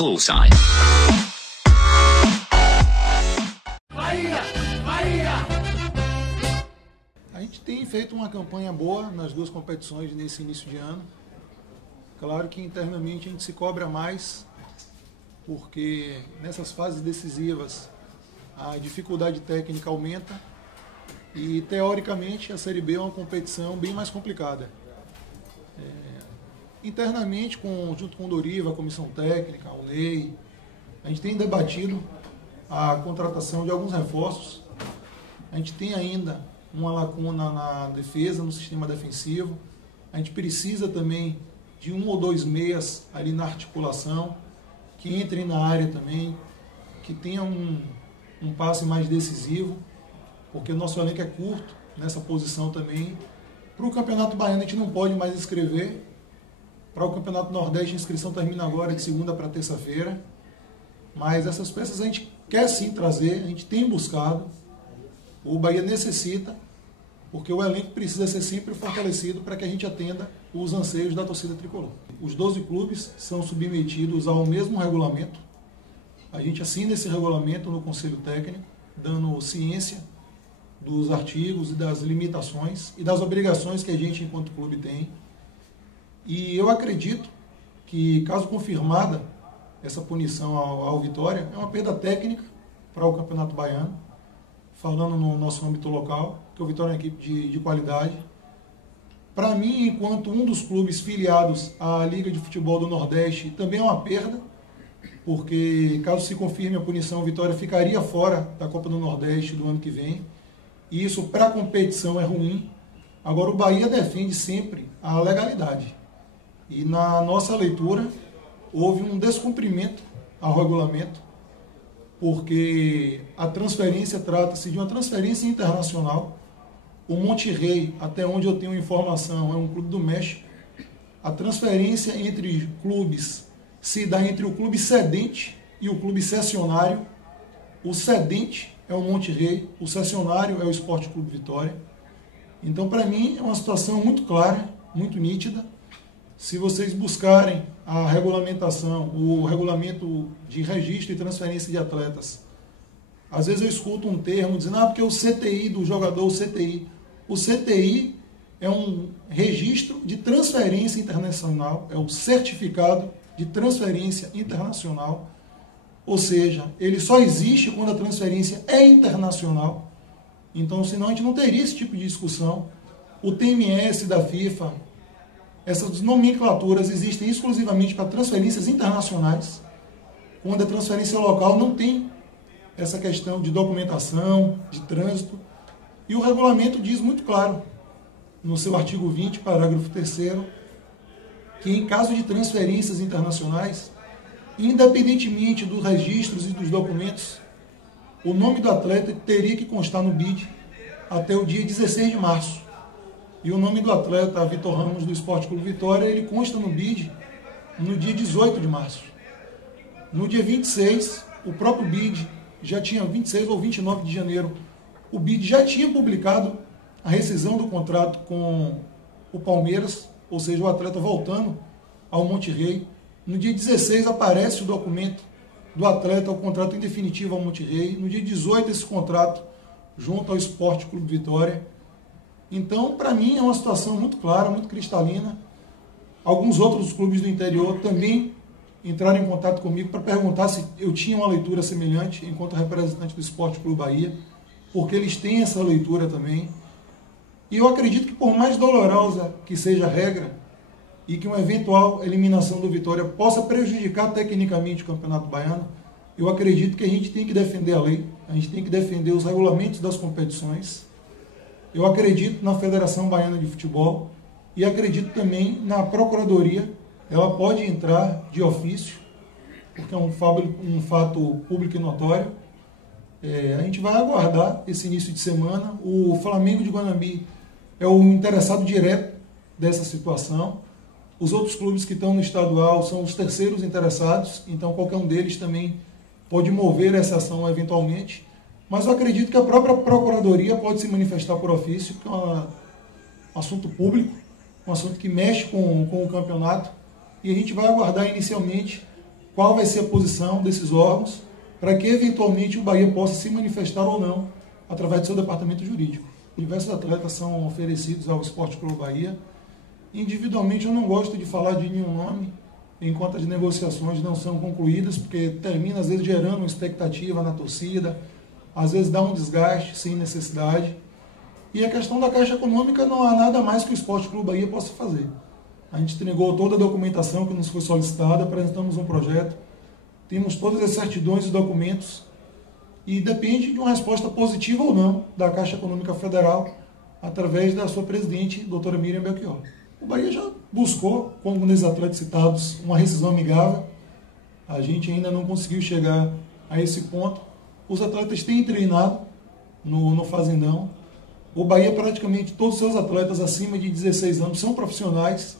Bullseye. A gente tem feito uma campanha boa nas duas competições nesse início de ano. Claro que internamente a gente se cobra mais, porque nessas fases decisivas a dificuldade técnica aumenta e, teoricamente, a Série B é uma competição bem mais complicada. Internamente, junto com o Doriva, a comissão técnica, o Ney, a gente tem debatido a contratação de alguns reforços. A gente tem ainda uma lacuna na defesa, no sistema defensivo. A gente precisa também de 1 ou 2 meias ali na articulação, que entrem na área também, que tenham um passe mais decisivo, porque o nosso elenco é curto nessa posição também. Para o Campeonato Baiano a gente não pode mais inscrever. Para o Campeonato Nordeste a inscrição termina agora de segunda para terça-feira. Mas essas peças a gente quer sim trazer, a gente tem buscado. O Bahia necessita, porque o elenco precisa ser sempre fortalecido para que a gente atenda os anseios da torcida tricolor. Os 12 clubes são submetidos ao mesmo regulamento. A gente assina esse regulamento no Conselho Técnico, dando ciência dos artigos e das limitações e das obrigações que a gente, enquanto clube, tem. E eu acredito que, caso confirmada essa punição ao Vitória, é uma perda técnica para o Campeonato Baiano, falando no nosso âmbito local, que o Vitória é uma equipe de qualidade. Para mim, enquanto um dos clubes filiados à Liga de Futebol do Nordeste, também é uma perda, porque, caso se confirme a punição, o Vitória ficaria fora da Copa do Nordeste do ano que vem, e isso para a competição é ruim. Agora, o Bahia defende sempre a legalidade, e na nossa leitura houve um descumprimento ao regulamento, porque a transferência trata-se de uma transferência internacional. O Monterrey, até onde eu tenho informação, é um clube do México. A transferência entre clubes se dá entre o clube cedente e o clube cessionário. O cedente é o Monterrey, o cessionário é o Sport Clube Vitória. Então, para mim, é uma situação muito clara, muito nítida. Se vocês buscarem a regulamentação, o regulamento de registro e transferência de atletas, às vezes eu escuto um termo dizendo, porque o CTI do jogador, o CTI. O CTI é um registro de transferência internacional, é o certificado de transferência internacional, ou seja, ele só existe quando a transferência é internacional. Então, senão a gente não teria esse tipo de discussão. O TMS da FIFA, essas nomenclaturas existem exclusivamente para transferências internacionais, quando a transferência local não tem essa questão de documentação, de trânsito. E o regulamento diz muito claro, no seu artigo 20, parágrafo 3º, que em caso de transferências internacionais, independentemente dos registros e dos documentos, o nome do atleta teria que constar no BID até o dia 16 de março. E o nome do atleta, Vitor Ramos, do Sport Clube Vitória, ele consta no BID no dia 18 de março. No dia 26, o próprio BID já tinha, 26 ou 29 de janeiro, o BID já tinha publicado a rescisão do contrato com o Palmeiras, ou seja, o atleta voltando ao Monterrey. No dia 16 aparece o documento do atleta, o contrato em definitivo ao Monterrey. No dia 18 esse contrato junto ao Sport Clube Vitória. Então, para mim, é uma situação muito clara, muito cristalina. Alguns outros clubes do interior também entraram em contato comigo para perguntar se eu tinha uma leitura semelhante enquanto representante do Sport Clube Bahia, porque eles têm essa leitura também. E eu acredito que, por mais dolorosa que seja a regra, e que uma eventual eliminação do Vitória possa prejudicar tecnicamente o Campeonato Baiano, eu acredito que a gente tem que defender a lei, a gente tem que defender os regulamentos das competições. Eu acredito na Federação Baiana de Futebol e acredito também na Procuradoria. Ela pode entrar de ofício, porque é um fato público e notório. A gente vai aguardar esse início de semana. O Flamengo de Guanambi é o interessado direto dessa situação. Os outros clubes que estão no estadual são os terceiros interessados, então qualquer um deles também pode mover essa ação eventualmente. Mas eu acredito que a própria Procuradoria pode se manifestar por ofício, porque é um assunto público, um assunto que mexe com o campeonato, e a gente vai aguardar inicialmente qual vai ser a posição desses órgãos para que eventualmente o Bahia possa se manifestar ou não através do seu departamento jurídico. Diversos atletas são oferecidos ao Esporte Clube Bahia. Individualmente eu não gosto de falar de nenhum nome enquanto as negociações não são concluídas, porque termina às vezes gerando uma expectativa na torcida, às vezes dá um desgaste sem necessidade. E a questão da Caixa Econômica não há nada mais que o Esporte Clube Bahia possa fazer. A gente entregou toda a documentação que nos foi solicitada, apresentamos um projeto, temos todas as certidões e documentos, e depende de uma resposta positiva ou não da Caixa Econômica Federal, através da sua presidente, doutora Miriam Belchior. O Bahia já buscou, como nesses atletas citados, uma rescisão amigável. A gente ainda não conseguiu chegar a esse ponto. Os atletas têm treinado no Fazendão. O Bahia, praticamente todos os seus atletas acima de 16 anos são profissionais.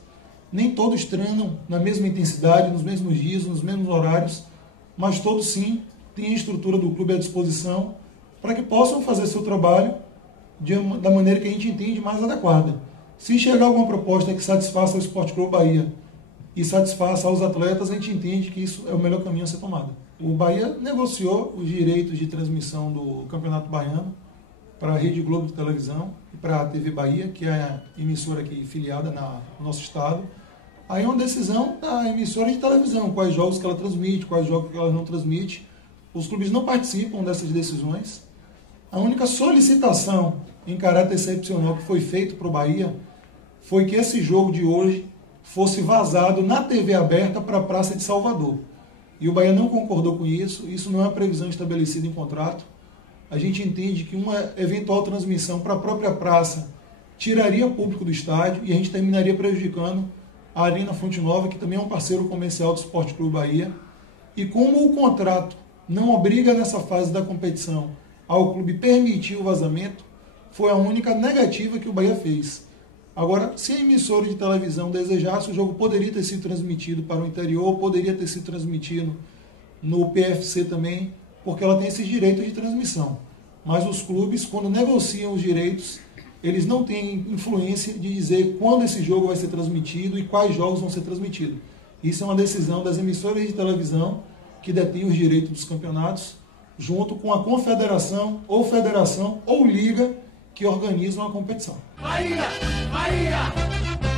Nem todos treinam na mesma intensidade, nos mesmos dias, nos mesmos horários, mas todos sim têm a estrutura do clube à disposição para que possam fazer seu trabalho da maneira que a gente entende mais adequada. Se chegar alguma proposta que satisfaça o Esporte Clube Bahia e satisfaça aos atletas, a gente entende que isso é o melhor caminho a ser tomado. O Bahia negociou os direitos de transmissão do Campeonato Baiano para a Rede Globo de televisão e para a TV Bahia, que é a emissora aqui filiada no nosso estado. Aí é uma decisão da emissora de televisão, quais jogos que ela transmite, quais jogos que ela não transmite. Os clubes não participam dessas decisões. A única solicitação em caráter excepcional que foi feito para o Bahia foi que esse jogo de hoje fosse vazado na TV aberta para a Praça de Salvador. E o Bahia não concordou com isso, isso não é uma previsão estabelecida em contrato. A gente entende que uma eventual transmissão para a própria praça tiraria o público do estádio e a gente terminaria prejudicando a Arena Fonte Nova, que também é um parceiro comercial do Esporte Clube Bahia. E como o contrato não obriga nessa fase da competição ao clube permitir o vazamento, foi a única negativa que o Bahia fez. Agora, se a emissora de televisão desejasse, o jogo poderia ter sido transmitido para o interior, poderia ter sido transmitido no PFC também, porque ela tem esses direitos de transmissão. Mas os clubes, quando negociam os direitos, eles não têm influência de dizer quando esse jogo vai ser transmitido e quais jogos vão ser transmitidos. Isso é uma decisão das emissoras de televisão que detêm os direitos dos campeonatos, junto com a confederação ou federação ou liga que organizam a competição. Bahia! Bahia!